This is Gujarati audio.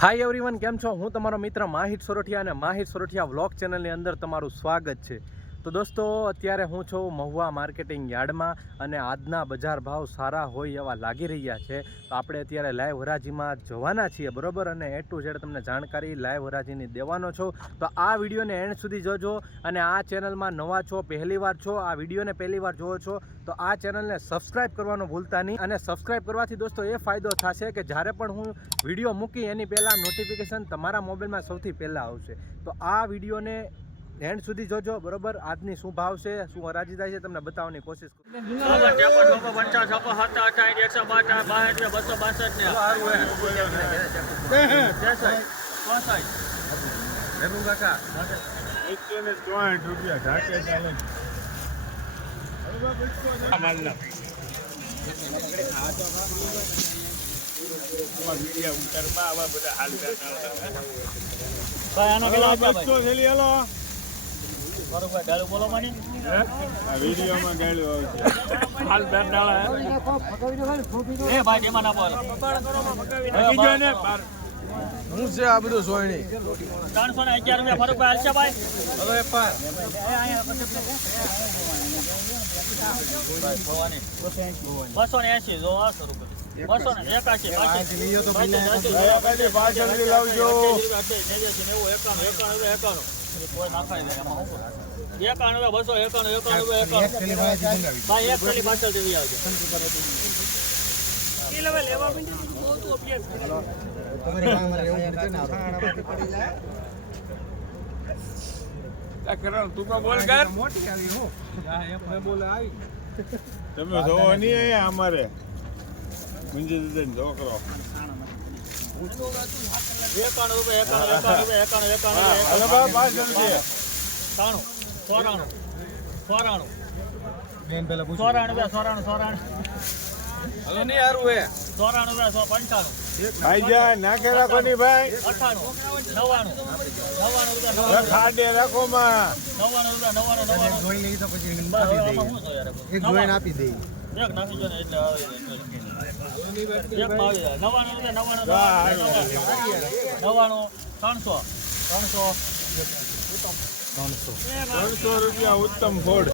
હાય એવરીવન કેમ છો? હું તમારો મિત્ર માહિત સોરઠિયા અને માહિત સોરઠિયા વ્લોગ ચેનલની અંદર તમારું સ્વાગત છે. તો દોસ્તો, અત્યારે હું છું મહુવા માર્કેટિંગ યાર્ડમાં અને આજના બજાર ભાવ સારા હોય એવા લાગી રહ્યા છે. તો આપણે અત્યારે લાઈવ હરાજીમાં જવાના છીએ, બરોબર? અને એ ટુ ઝેડ તમને જાણકારી લાઈવ હરાજીની દેવાનો છો. તો આ વિડીયોને એન્ડ સુધી જોજો અને આ ચેનલમાં નવા છો પહેલીવાર છો, આ વિડીયોને પહેલી વાર જોવો છો, તો આ ચેનલને સબસ્ક્રાઇબ કરવાનું ભૂલતા નહીં. અને સબસ્ક્રાઈબ કરવાથી દોસ્તો એ ફાયદો થશે કે જ્યારે પણ હું વીડિયો મૂકી, એની પહેલાં નોટિફિકેશન તમારા મોબાઈલમાં સૌથી પહેલાં આવશે. તો આ વિડીયોને એન્ડ સુધી જોજો બરોબર? આજની શું ભાવ છે શું હરાજી થાય છે તમને બતાવવાની કોશિશ કરું. આનો પેલા ભાઈ. બસો થેલી ભાઈ ગાળું બોલો મને આ વિડીયોમાં ગાળ્યો આવશે હાલ દર ડાળા એ ભાઈ એમાં ના બોલો કીજો ને બાર હું છે આ બધું સોયણી ત્રણસો ને અગિયાર રૂપિયા ફરક ભાઈ હાલશે ભાઈ હવે પાર બસો ને એસી જો આસો રૂપિયા બસો ને એકાશી કાઢી પાછળથી લાવજો તમે જોવો નહીં અમારે. મુંજી દીધા છોકરો. રૂપિયા એકાણું એકાણું ચોરાણું ચોરાણું ચોરાણું ચોરાણું ચોરાણું હલો હારું હે ચોરાણું સો પંચાણું ભાઈ? જાય નાખે રાખો ભાઈ અઠાણું નવાણું નવ્વાણું રૂપિયા રૂપિયા નવાણું નવાણું આપી દઈ એક નાખી દો ને એટલે આવી જાય. એકમાં આવી જાય. નવ્વાણું રૂપિયા નવ્વાણું નવ્વાણું નવ્વાણું ત્રણસો. ત્રણસો. ત્રણસો રૂપિયા ઉત્તમ ફોડ.